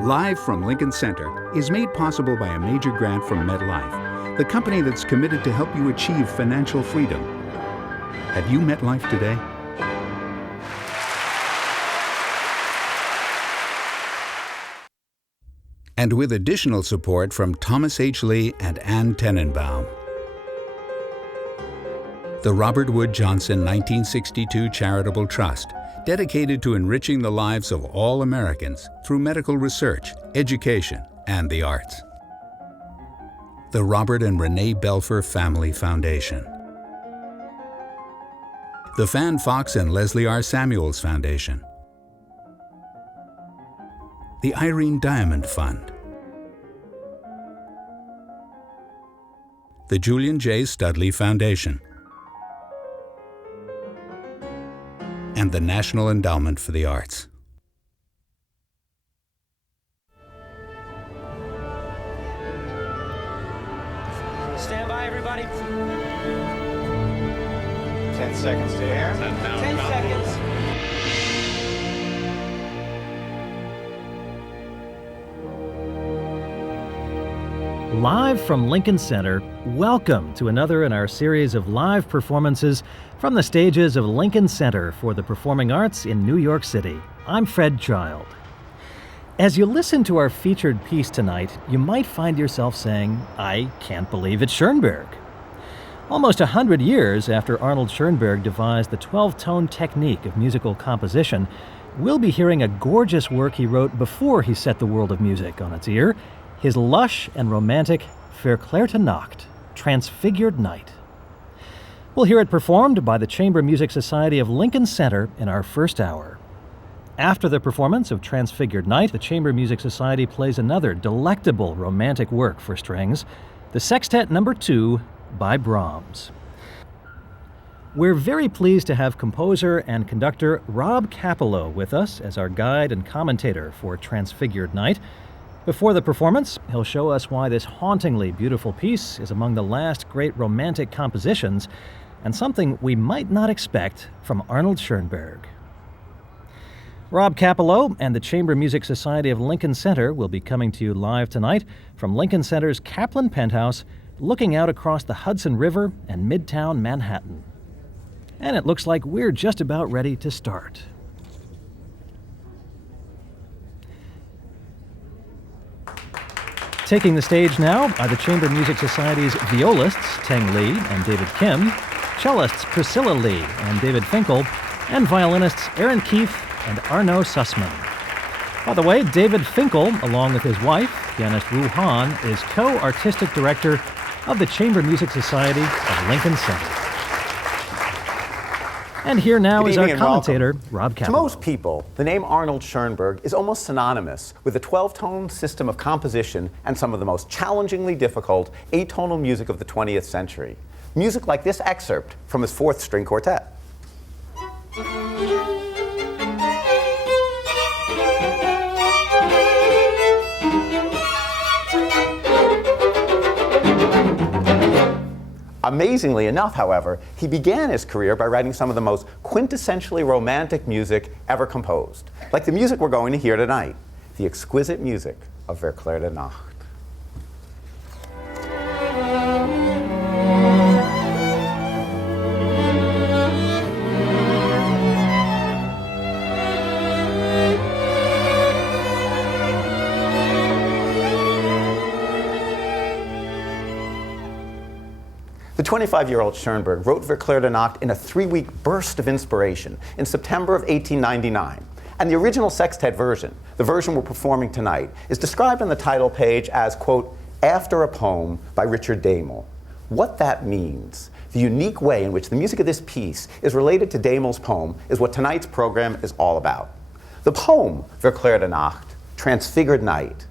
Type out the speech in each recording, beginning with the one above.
Live from Lincoln Center is made possible by a major grant from MetLife, the company that's committed to help you achieve financial freedom. Have you met life today? And with additional support from Thomas H. Lee and Ann Tenenbaum. The Robert Wood Johnson 1962 Charitable Trust, dedicated to enriching the lives of all Americans through medical research, education, and the arts. The Robert and Renee Belfer Family Foundation. The Fan Fox and Leslie R. Samuels Foundation. The Irene Diamond Fund. The Julian J. Studley Foundation. And the National Endowment for the Arts. Stand by, everybody. 10 seconds to air. 10 seconds. Live from Lincoln Center, welcome to another in our series of live performances from the stages of Lincoln Center for the Performing Arts in New York City. I'm Fred Child. As you listen to our featured piece tonight, you might find yourself saying, I can't believe it's Schoenberg. Almost 100 years after Arnold Schoenberg devised the 12-tone technique of musical composition, we'll be hearing a gorgeous work he wrote before he set the world of music on its ear, his lush and romantic Verklärte Nacht, Transfigured Night. We'll hear it performed by the Chamber Music Society of Lincoln Center in our first hour. After the performance of Transfigured Night, the Chamber Music Society plays another delectable romantic work for strings, the Sextet No. 2 by Brahms. We're very pleased to have composer and conductor Rob Capello with us as our guide and commentator for Transfigured Night. Before the performance, he'll show us why this hauntingly beautiful piece is among the last great romantic compositions and something we might not expect from Arnold Schoenberg. Rob Capello and the Chamber Music Society of Lincoln Center will be coming to you live tonight from Lincoln Center's Kaplan Penthouse, looking out across the Hudson River and Midtown Manhattan. And it looks like we're just about ready to start. Taking the stage now are the Chamber Music Society's violists, Teng Lee and David Kim, cellists Priscilla Lee and David Finkel, and violinists Aaron Keefe and Arno Sussman. By the way, David Finkel, along with his wife, pianist Wu Han, is co-artistic director of the Chamber Music Society of Lincoln Center. And here now is our commentator, Rob Capello. To most people, the name Arnold Schoenberg is almost synonymous with the 12-tone system of composition and some of the most challengingly difficult atonal music of the 20th century. Music like this excerpt from his Fourth String Quartet. Amazingly enough, however, he began his career by writing some of the most quintessentially romantic music ever composed, like the music we're going to hear tonight, the exquisite music of Verklärte Nacht. The 25-year-old Schoenberg wrote Verklärte Nacht in a 3-week burst of inspiration in September of 1899. And the original sextet version, the version we're performing tonight, is described on the title page as, quote, after a poem by Richard Damel. What that means, the unique way in which the music of this piece is related to Damel's poem, is what tonight's program is all about. The poem, Verklärte Nacht, Transfigured Night,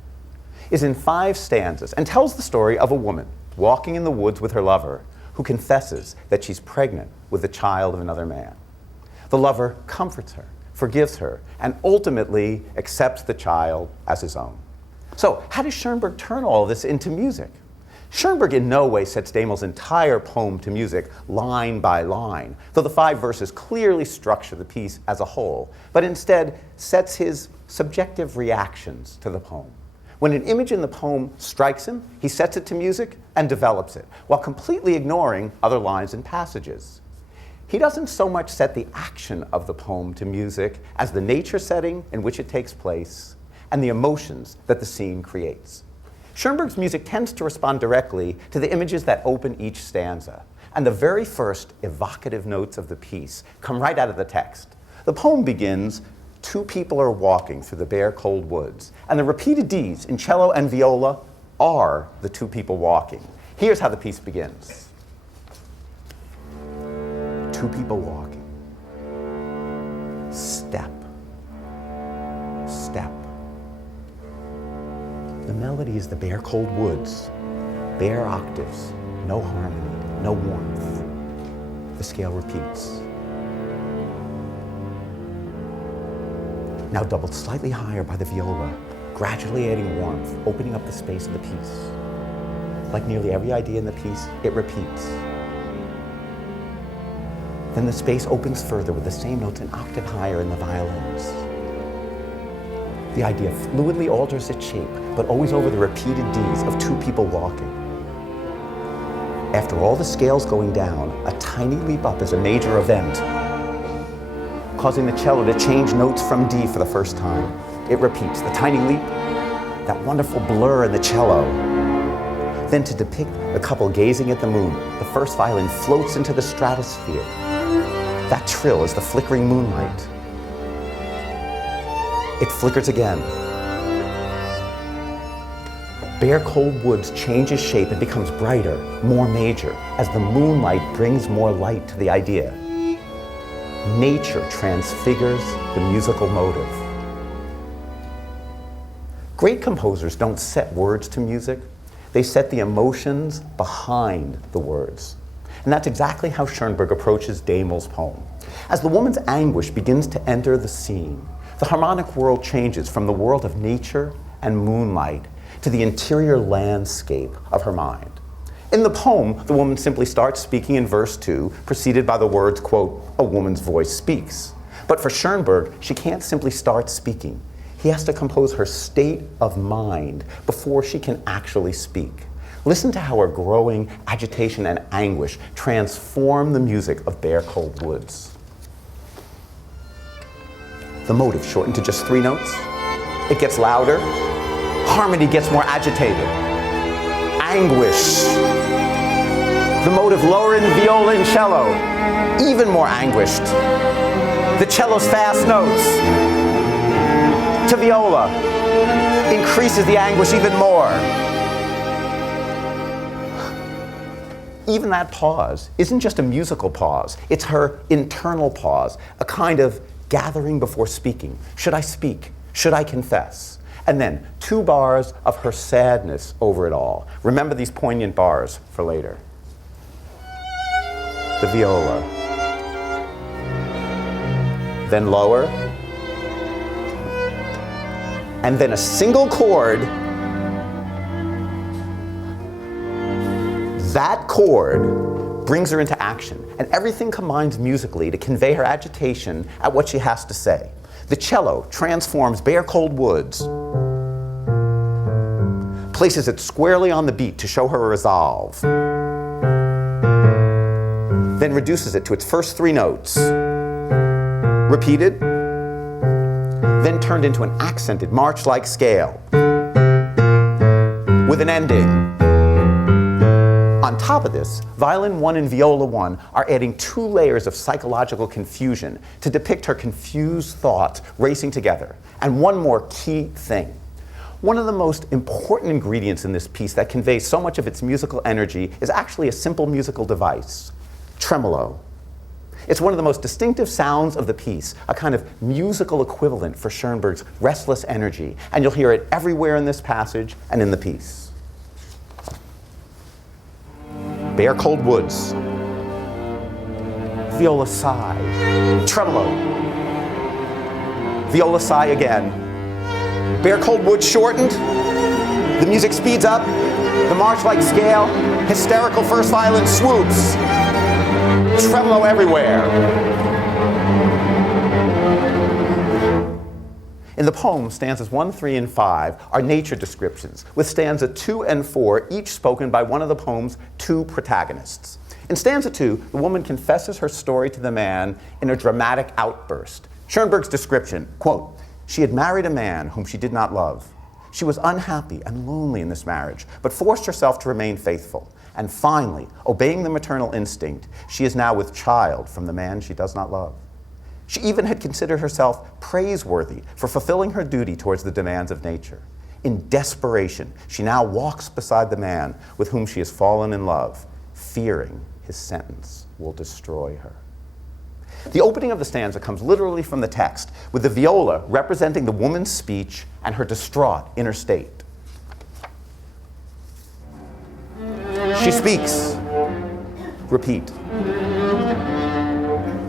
is in 5 stanzas and tells the story of a woman walking in the woods with her lover, who confesses that she's pregnant with the child of another man. The lover comforts her, forgives her, and ultimately accepts the child as his own. So, how does Schoenberg turn all this into music? Schoenberg in no way sets Daiml's entire poem to music line by line, though the 5 verses clearly structure the piece as a whole, but instead sets his subjective reactions to the poem. When an image in the poem strikes him, he sets it to music and develops it, while completely ignoring other lines and passages. He doesn't so much set the action of the poem to music as the nature setting in which it takes place and the emotions that the scene creates. Schoenberg's music tends to respond directly to the images that open each stanza, and the very first evocative notes of the piece come right out of the text. The poem begins, "Two people are walking through the bare cold woods," and the repeated Ds in cello and viola are the two people walking. Here's how the piece begins. Two people walking. Step. Step. The melody is the bare cold woods, bare octaves, no harmony, no warmth. The scale repeats. Now doubled slightly higher by the viola, gradually adding warmth, opening up the space of the piece. Like nearly every idea in the piece, it repeats. Then the space opens further with the same notes an octave higher in the violins. The idea fluidly alters its shape, but always over the repeated Ds of two people walking. After all the scales going down, a tiny leap up is a major event, causing the cello to change notes from D for the first time. It repeats the tiny leap, that wonderful blur in the cello. Then to depict a couple gazing at the moon, the first violin floats into the stratosphere. That trill is the flickering moonlight. It flickers again. Bare cold woods changes shape and becomes brighter, more major, as the moonlight brings more light to the idea. Nature transfigures the musical motive. Great composers don't set words to music. They set the emotions behind the words. And that's exactly how Schoenberg approaches Daiml's poem. As the woman's anguish begins to enter the scene, the harmonic world changes from the world of nature and moonlight to the interior landscape of her mind. In the poem, the woman simply starts speaking in verse 2, preceded by the words, quote, "A woman's voice speaks." But for Schoenberg, she can't simply start speaking. He has to compose her state of mind before she can actually speak. Listen to how her growing agitation and anguish transform the music of Bare Cold Woods. The motive shortened to just 3 notes. It gets louder. Harmony gets more agitated. Anguish. The motive lower in viola and cello, even more anguished. The cello's fast notes to viola increases the anguish even more. Even that pause isn't just a musical pause, it's her internal pause, a kind of gathering before speaking. Should I speak? Should I confess? And then 2 bars of her sadness over it all. Remember these poignant bars for later. The viola. Then lower. And then a single chord. That chord brings her into action, and everything combines musically to convey her agitation at what she has to say. The cello transforms Bare Cold Woods, places it squarely on the beat to show her resolve, then reduces it to its first 3 notes, repeated, then turned into an accented march-like scale, with an ending. On top of this, violin 1 and viola 1 are adding 2 layers of psychological confusion to depict her confused thoughts racing together. And one more key thing. One of the most important ingredients in this piece that conveys so much of its musical energy is actually a simple musical device, tremolo. It's one of the most distinctive sounds of the piece, a kind of musical equivalent for Schoenberg's restless energy, and you'll hear it everywhere in this passage and in the piece. Bare Cold Woods. Viola sigh. Tremolo. Viola sigh again. Bare Cold Woods shortened. The music speeds up. The march-like scale, hysterical first violin swoops, tremolo everywhere. In the poem, stanzas 1, 3, and 5 are nature descriptions, with stanza 2 and 4 each spoken by one of the poem's two protagonists. In stanza 2, the woman confesses her story to the man in a dramatic outburst. Schoenberg's description, quote, "She had married a man whom she did not love. She was unhappy and lonely in this marriage, but forced herself to remain faithful. And finally, obeying the maternal instinct, she is now with child from the man she does not love. She even had considered herself praiseworthy for fulfilling her duty towards the demands of nature. In desperation, she now walks beside the man with whom she has fallen in love, fearing his sentence will destroy her." The opening of the stanza comes literally from the text, with the viola representing the woman's speech and her distraught inner state. She speaks. Repeat.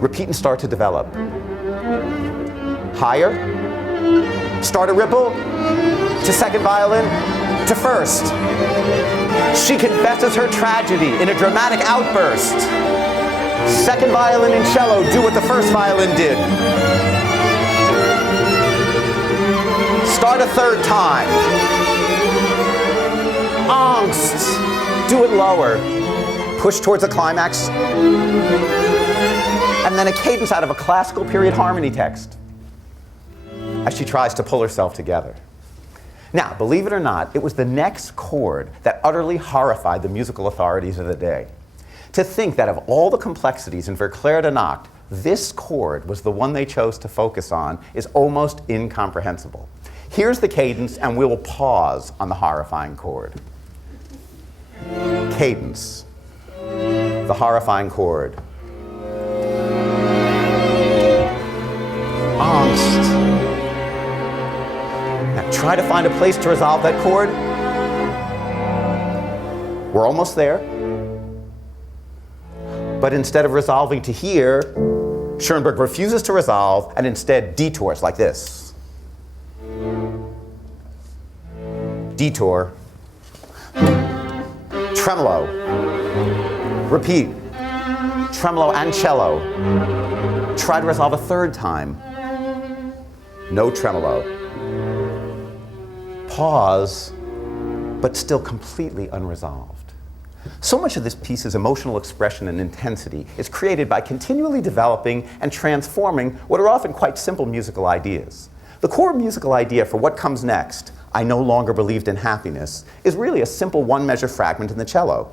Repeat and start to develop. Higher. Start a ripple. To second violin. To first. She confesses her tragedy in a dramatic outburst. Second violin and cello do what the first violin did. Start a third time. Angst. Do it lower. Push towards a climax. And then a cadence out of a classical period harmony text as she tries to pull herself together. Now, believe it or not, it was the next chord that utterly horrified the musical authorities of the day. To think that of all the complexities in Verklärte Nacht, this chord was the one they chose to focus on is almost incomprehensible. Here's the cadence, and we will pause on the horrifying chord. Cadence. The horrifying chord. Angst. Now try to find a place to resolve that chord. We're almost there. But instead of resolving to here, Schoenberg refuses to resolve and instead detours like this. Detour. Tremolo. Repeat. Tremolo and cello. Try to resolve a third time. No tremolo. Pause, but still completely unresolved. So much of this piece's emotional expression and intensity is created by continually developing and transforming what are often quite simple musical ideas. The core musical idea for what comes next, "I no longer believed in happiness," is really a simple one-measure fragment in the cello.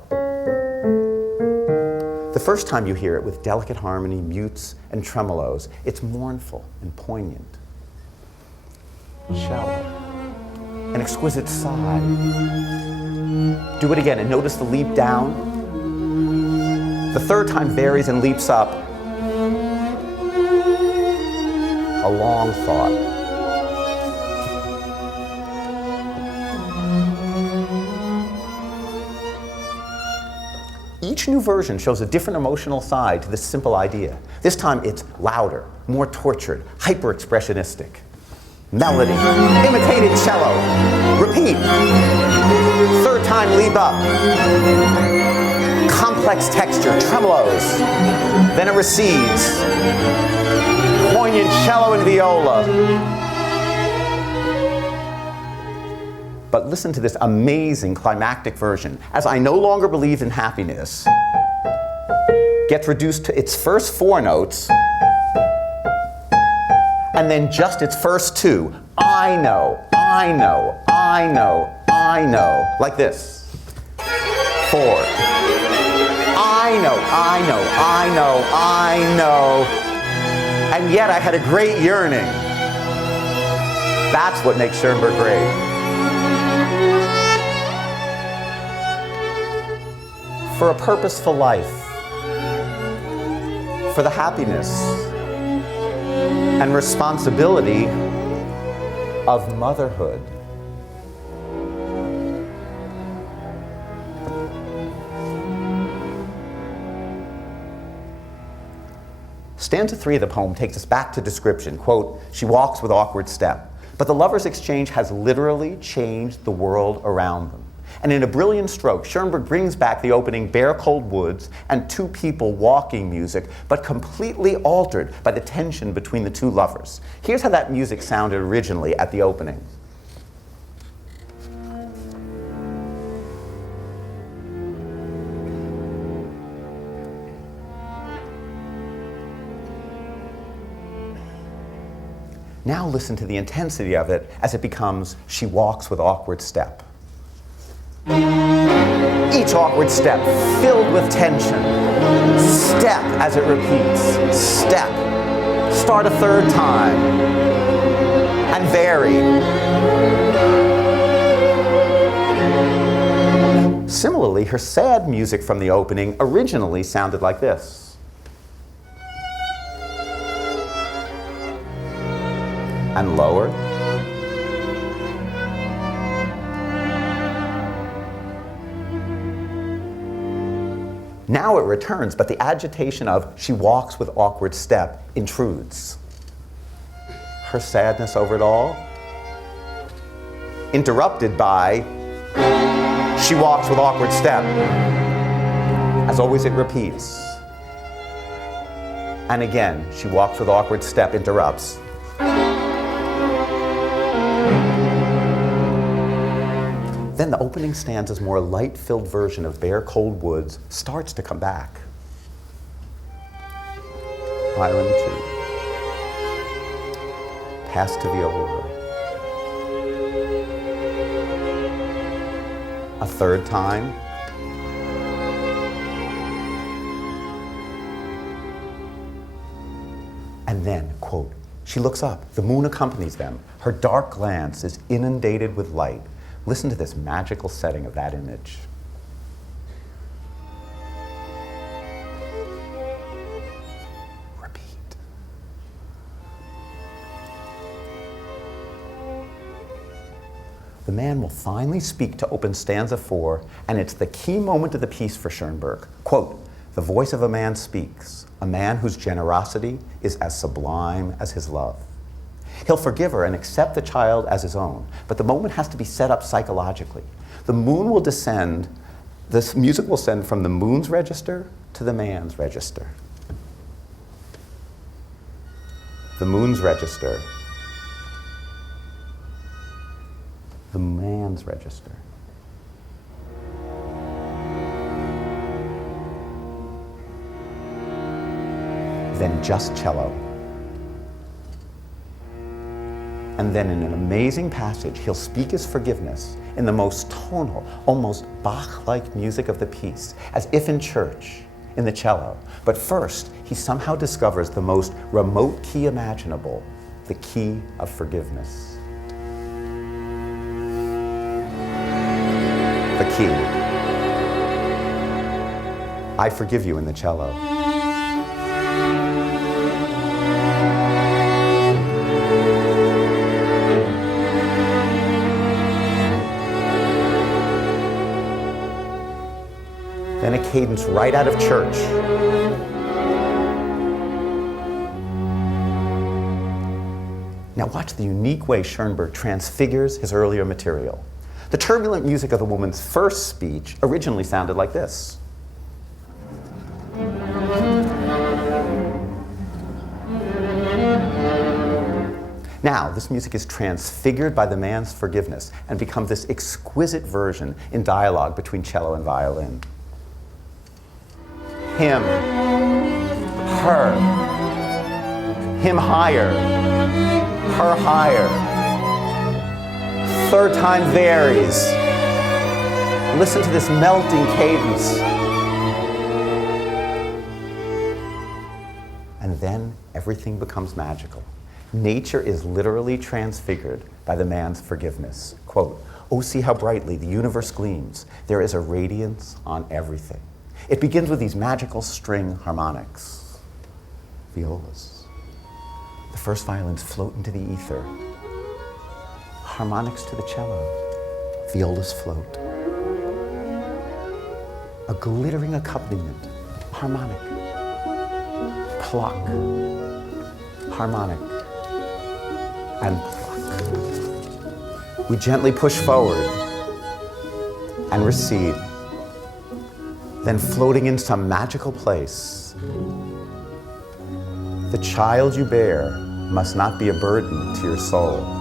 The first time you hear it with delicate harmony, mutes, and tremolos, it's mournful and poignant. Cello. An exquisite sigh. Do it again and notice the leap down. The third time varies and leaps up. A long thought. Each new version shows a different emotional side to this simple idea. This time it's louder, more tortured, hyper-expressionistic. Melody, imitated cello, repeat. Third time, leap up. Complex texture, tremolos. Then it recedes. Poignant cello and viola. But listen to this amazing climactic version. As "I no longer believe in happiness" gets reduced to its first four notes, and then just its first two. I know, I know, I know, I know. Like this. 4. I know, I know, I know, I know. And yet I had a great yearning. That's what makes Schoenberg great. For a purposeful life. For the happiness and responsibility of motherhood. Stanza 3 of the poem takes us back to description. Quote, "She walks with awkward step." But the lovers' exchange has literally changed the world around them. And in a brilliant stroke, Schoenberg brings back the opening Bare Cold Woods and two people walking music, but completely altered by the tension between the two lovers. Here's how that music sounded originally at the opening. Now listen to the intensity of it as it becomes She Walks with Awkward Step. Each awkward step filled with tension. Step as it repeats. Step. Start a third time. And vary. Similarly, her sad music from the opening originally sounded like this. And lower. Now it returns, but the agitation of She Walks with Awkward Step intrudes. Her sadness over it all, interrupted by She Walks with Awkward Step. As always, it repeats. And again, She Walks with Awkward Step interrupts. Then the opening stanza's more light-filled version of Bare Cold Woods starts to come back. Violin 2. Pass to viola. A third time. And then, quote, she looks up. The moon accompanies them. Her dark glance is inundated with light. Listen to this magical setting of that image. Repeat. The man will finally speak to open stanza 4, and it's the key moment of the piece for Schoenberg. Quote, the voice of a man speaks, a man whose generosity is as sublime as his love. He'll forgive her and accept the child as his own, but the moment has to be set up psychologically. The moon will descend, this music will send from the moon's register to the man's register. The moon's register. The man's register. Then just cello. And then in an amazing passage, he'll speak his forgiveness in the most tonal, almost Bach-like music of the piece, as if in church, in the cello. But first, he somehow discovers the most remote key imaginable, the key of forgiveness. The key. I forgive you in the cello. Then a cadence right out of church. Now watch the unique way Schoenberg transfigures his earlier material. The turbulent music of the woman's first speech originally sounded like this. Now, this music is transfigured by the man's forgiveness and becomes this exquisite version in dialogue between cello and violin. Him, her, him higher, her higher. Third time varies. Listen to this melting cadence. And then everything becomes magical. Nature is literally transfigured by the man's forgiveness. Quote, "Oh, see how brightly the universe gleams. There is a radiance on everything." It begins with these magical string harmonics, violas. The first violins float into the ether. Harmonics to the cello, violas float. A glittering accompaniment, harmonic, pluck, harmonic, and pluck. We gently push forward. and recede, then floating in some magical place. The child you bear must not be a burden to your soul.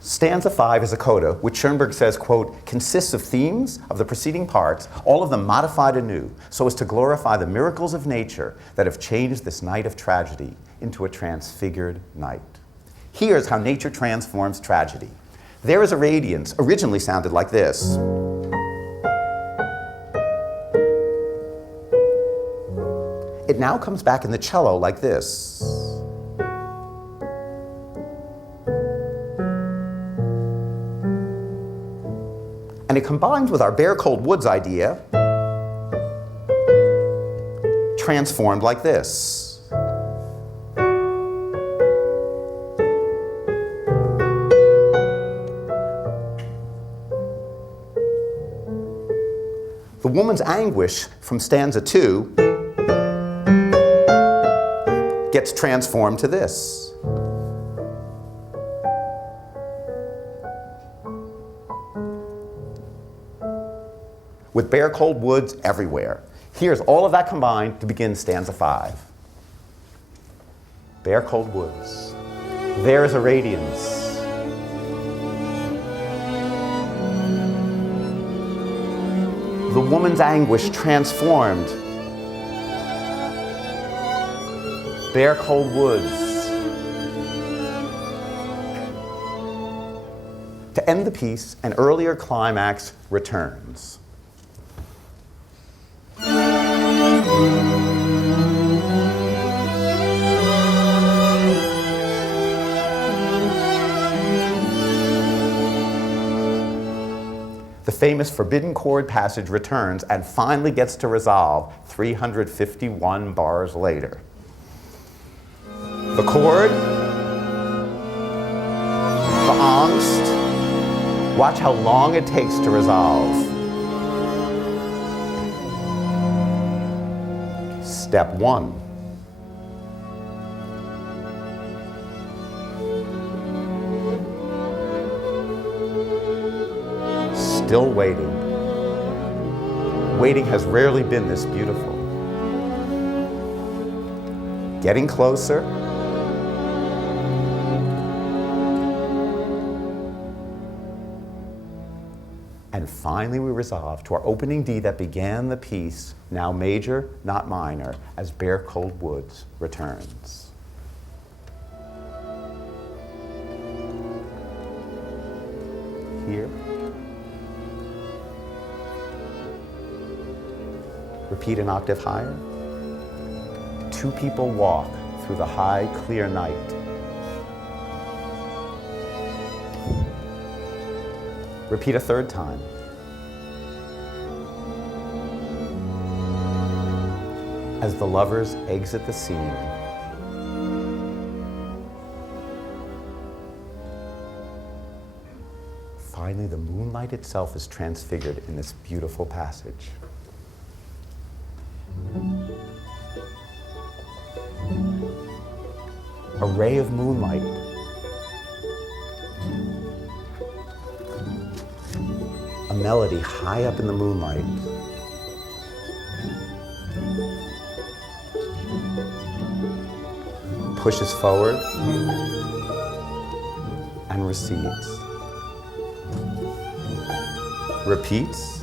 Stanza 5 is a coda, which Schoenberg says, quote, consists of themes of the preceding parts, all of them modified anew, so as to glorify the miracles of nature that have changed this night of tragedy into a transfigured night. Here's how nature transforms tragedy. There is a radiance, originally sounded like this. It now comes back in the cello like this. And it combines with our bare cold woods idea, transformed like this. The woman's anguish from stanza 2 gets transformed to this. With bare cold woods everywhere. Here's all of that combined to begin stanza 5. Bare cold woods. There is a radiance. The woman's anguish transformed. Bare cold woods. To end the piece, an earlier climax returns. The famous forbidden chord passage returns and finally gets to resolve 351 bars later. The chord, the angst, watch how long it takes to resolve. Step 1. Still waiting. Waiting has rarely been this beautiful. Getting closer. And finally we resolve to our opening D that began the piece, now major, not minor, as Bare Cold Woods returns. Here. Repeat an octave higher. Two people walk through the high, clear night. Repeat a third time. As the lovers exit the scene. Finally, the moonlight itself is transfigured in this beautiful passage. A ray of moonlight. A melody high up in the moonlight. Pushes forward and recedes. Repeats.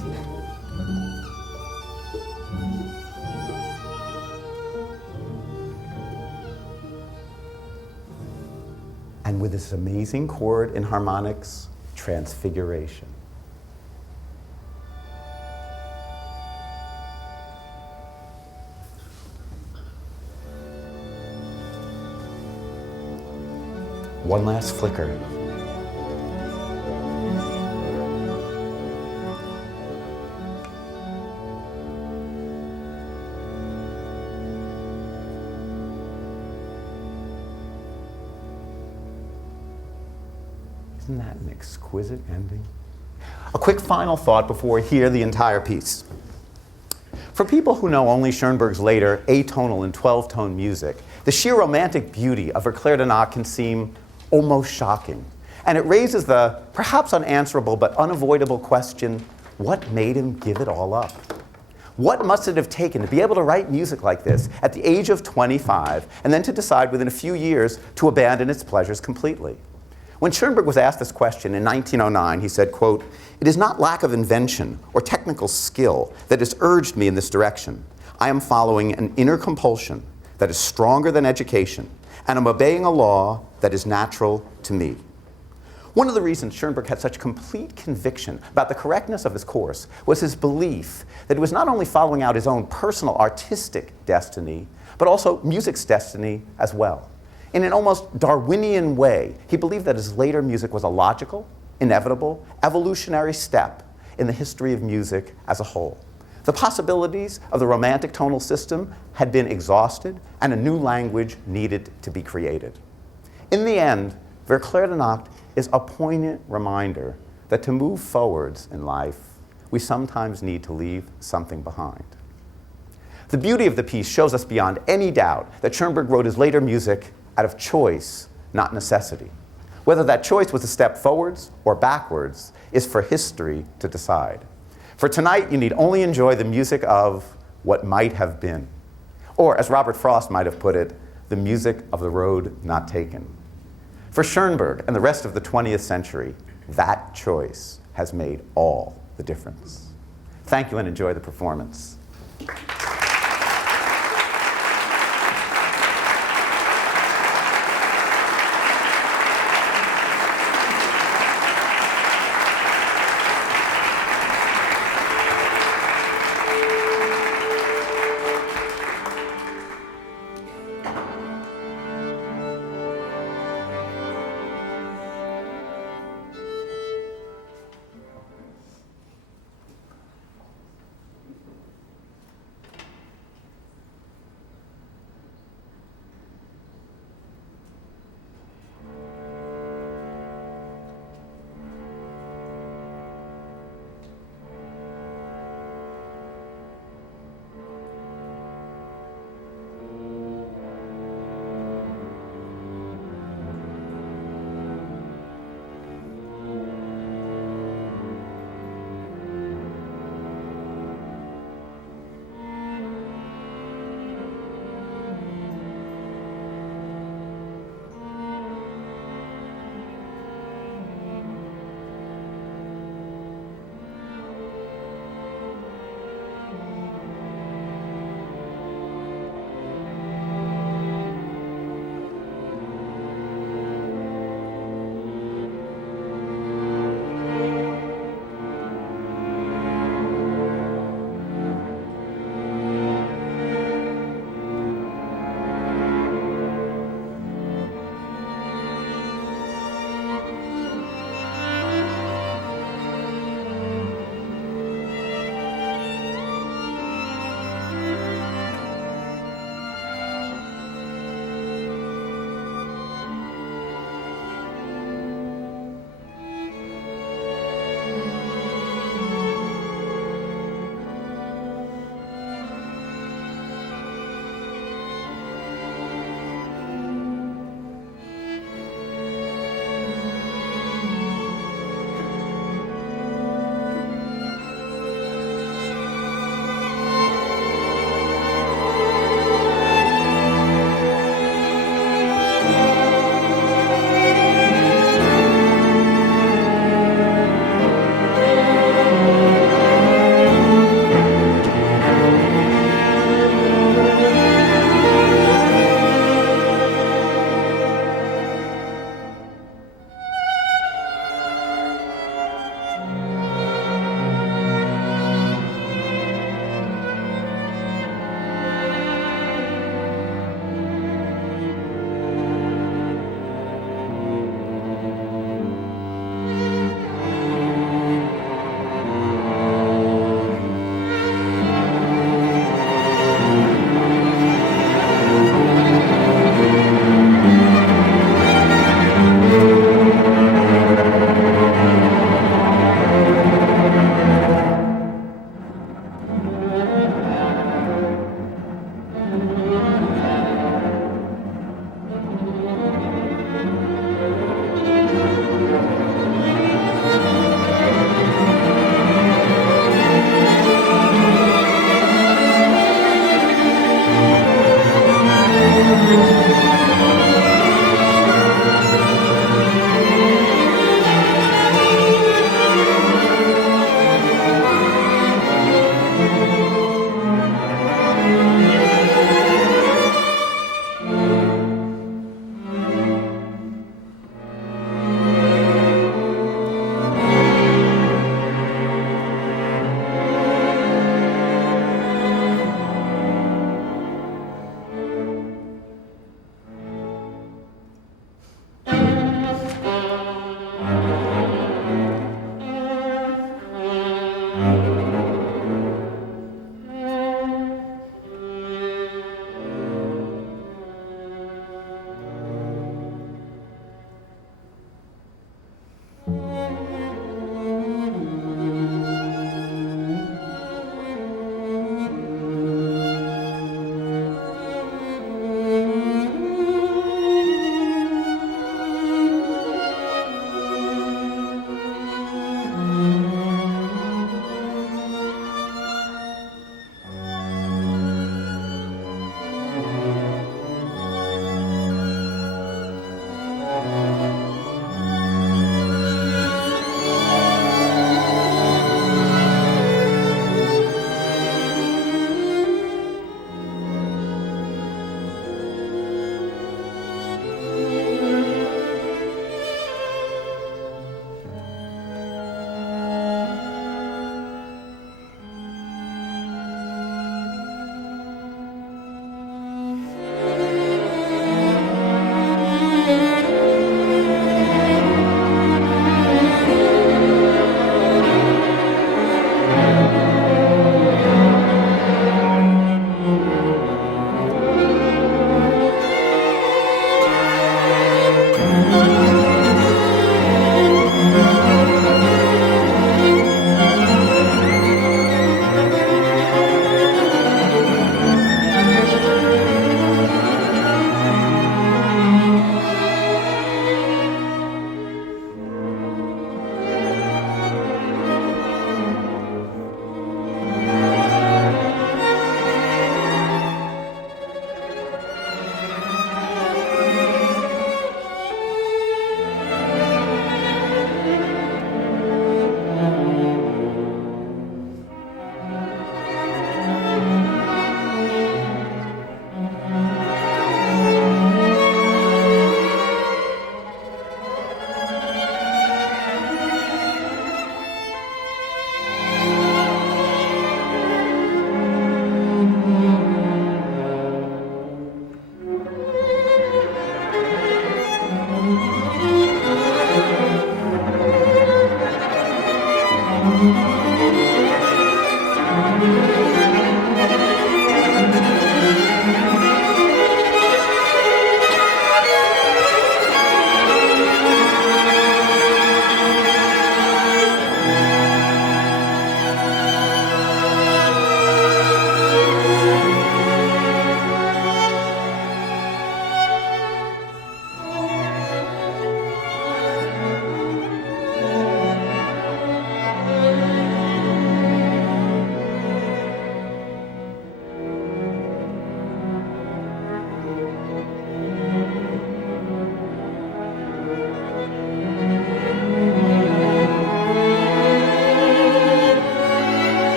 And with this amazing chord in harmonics, transfiguration. One last flicker. Isn't that an exquisite ending? A quick final thought before we hear the entire piece. For people who know only Schoenberg's later atonal and 12-tone music, the sheer romantic beauty of Verklärte Nacht can seem almost shocking. And it raises the perhaps unanswerable but unavoidable question, what made him give it all up? What must it have taken to be able to write music like this at the age of 25 and then to decide within a few years to abandon its pleasures completely? When Schoenberg was asked this question in 1909, he said, quote, "It is not lack of invention or technical skill that has urged me in this direction. I am following an inner compulsion that is stronger than education, and am obeying a law that is natural to me." One of the reasons Schoenberg had such complete conviction about the correctness of his course was his belief that he was not only following out his own personal artistic destiny, but also music's destiny as well. In an almost Darwinian way, he believed that his later music was a logical, inevitable, evolutionary step in the history of music as a whole. The possibilities of the romantic tonal system had been exhausted, and a new language needed to be created. In the end, Verklärte Nacht is a poignant reminder that to move forwards in life, we sometimes need to leave something behind. The beauty of the piece shows us beyond any doubt that Schoenberg wrote his later music out of choice, not necessity. Whether that choice was a step forwards or backwards is for history to decide. For tonight, you need only enjoy the music of what might have been. Or, as Robert Frost might have put it, the music of the road not taken. For Schoenberg and the rest of the 20th century, that choice has made all the difference. Thank you and enjoy the performance.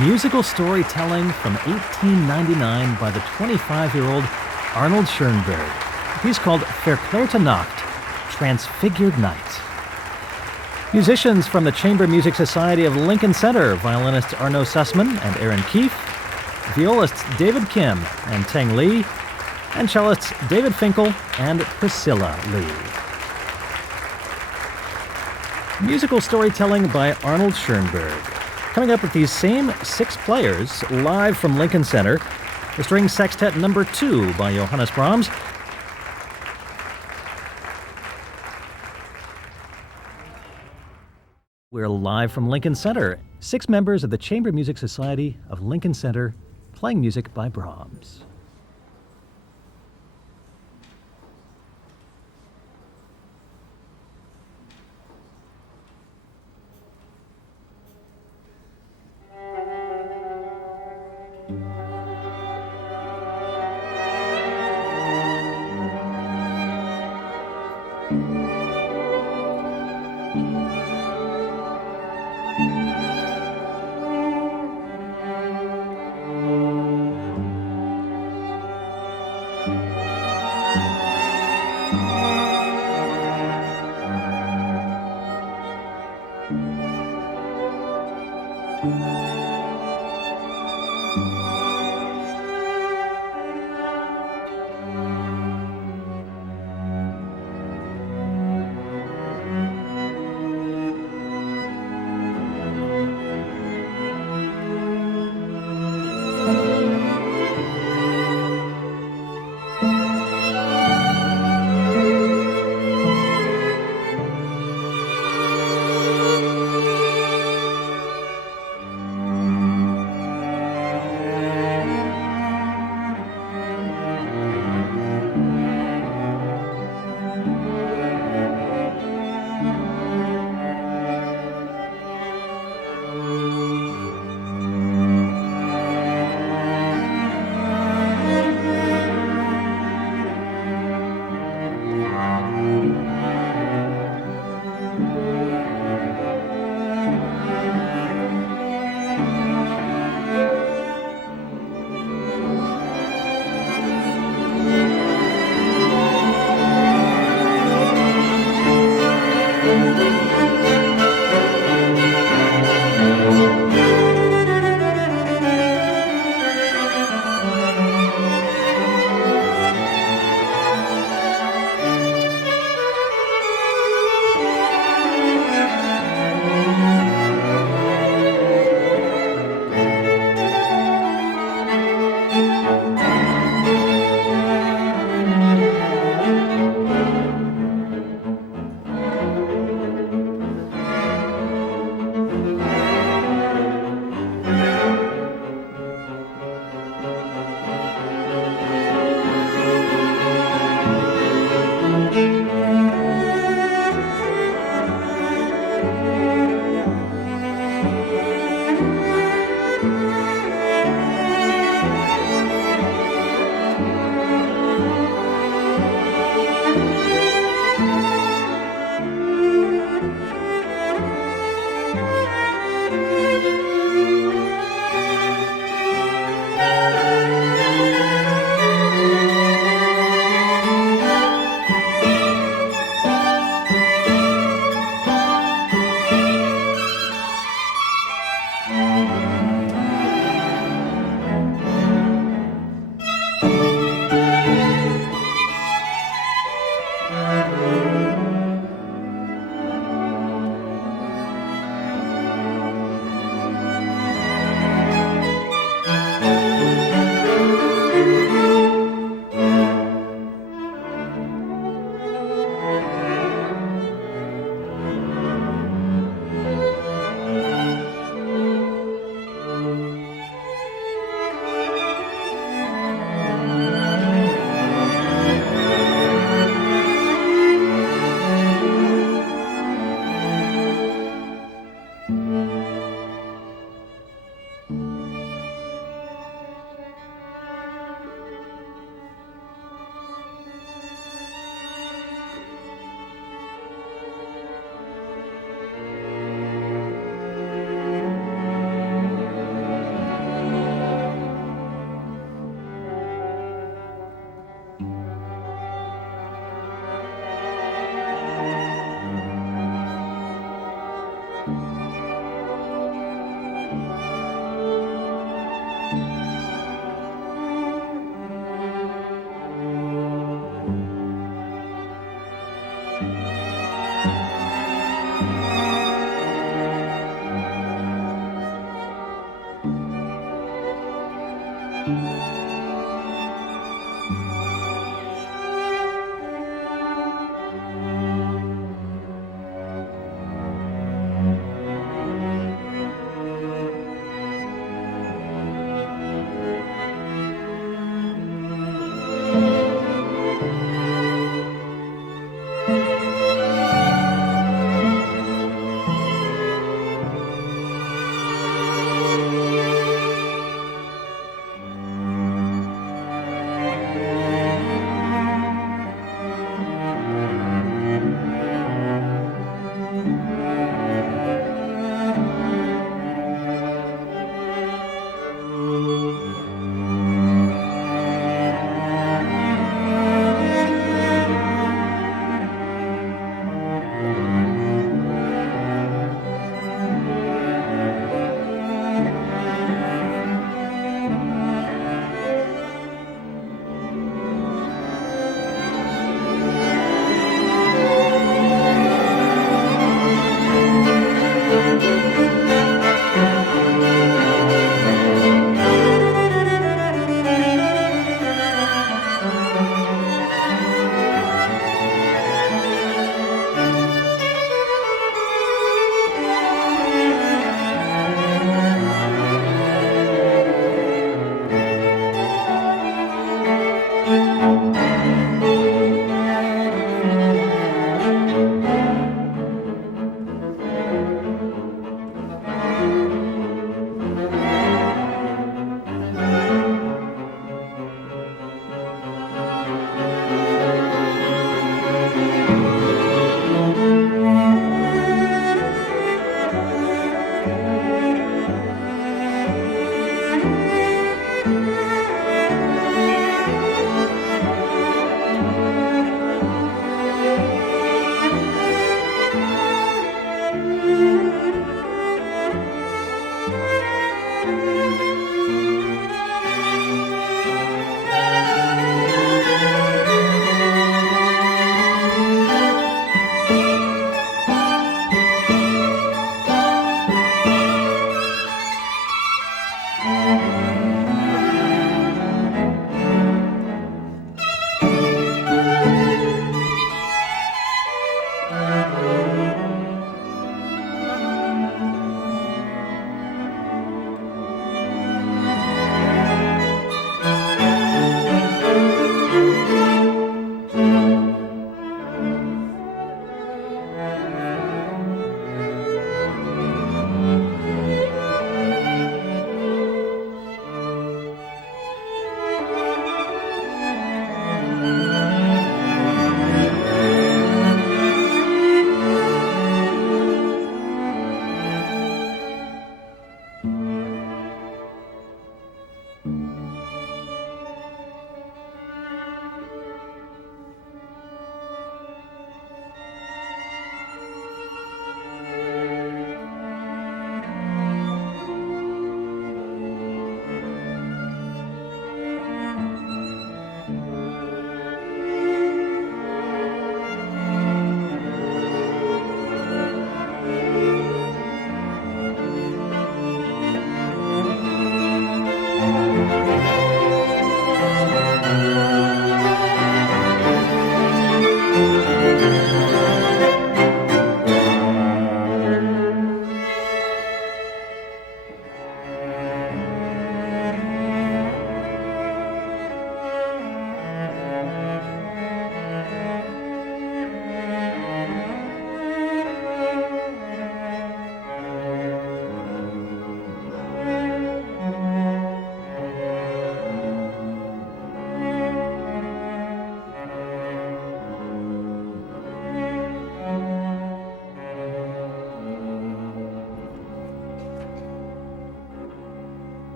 musical storytelling from 1899 by the 25-year-old Arnold Schoenberg. A piece called Verklärte Nacht, Transfigured Night. Musicians from the Chamber Music Society of Lincoln Center, violinists Arno Sussman and Aaron Keefe, violists David Kim and Teng Lee, and cellists David Finkel and Priscilla Lee. Musical storytelling by Arnold Schoenberg. Coming up with these same 6 players live from Lincoln Center, the String Sextet No. 2 by Johannes Brahms. We're live from Lincoln Center. 6 members of the Chamber Music Society of Lincoln Center playing music by Brahms.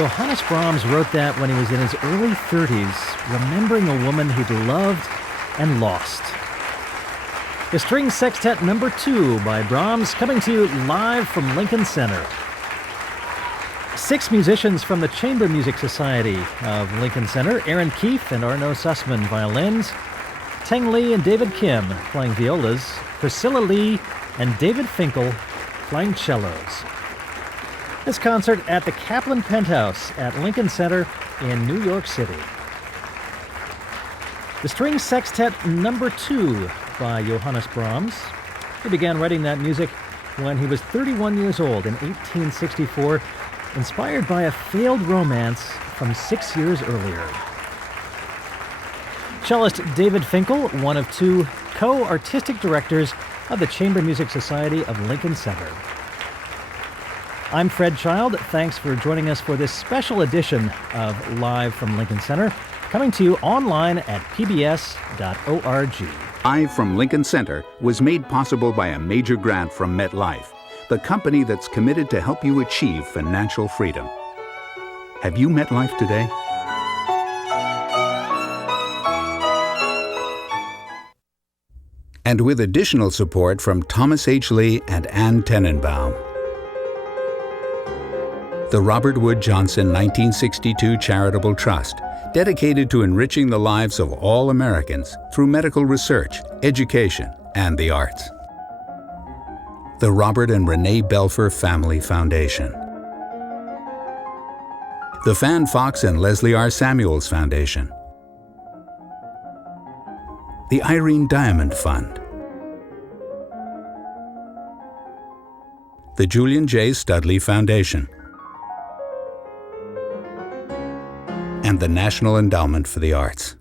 Johannes Brahms wrote that when he was in his early 30s, remembering a woman he'd loved and lost. The String Sextet No. 2 by Brahms, coming to you live from Lincoln Center. 6 musicians from the Chamber Music Society of Lincoln Center: Aaron Keefe and Arno Sussman, violins; Teng Lee and David Kim playing violas; Priscilla Lee and David Finkel playing cellos. This concert at the Kaplan Penthouse at Lincoln Center in New York City. The String Sextet No. 2 by Johannes Brahms. He began writing that music when he was 31 years old in 1864, inspired by a failed romance from 6 years earlier. Cellist David Finkel, one of 2 co-artistic directors of the Chamber Music Society of Lincoln Center. I'm Fred Child. Thanks for joining us for this special edition of Live from Lincoln Center, coming to you online at pbs.org. Live from Lincoln Center was made possible by a major grant from MetLife, the company that's committed to help you achieve financial freedom. Have you met life today? And with additional support from Thomas H. Lee and Ann Tenenbaum. The Robert Wood Johnson 1962 Charitable Trust, dedicated to enriching the lives of all Americans through medical research, education, and the arts. The Robert and Renee Belfer Family Foundation. The Fan Fox and Leslie R. Samuels Foundation. The Irene Diamond Fund. The Julian J. Studley Foundation. And the National Endowment for the Arts.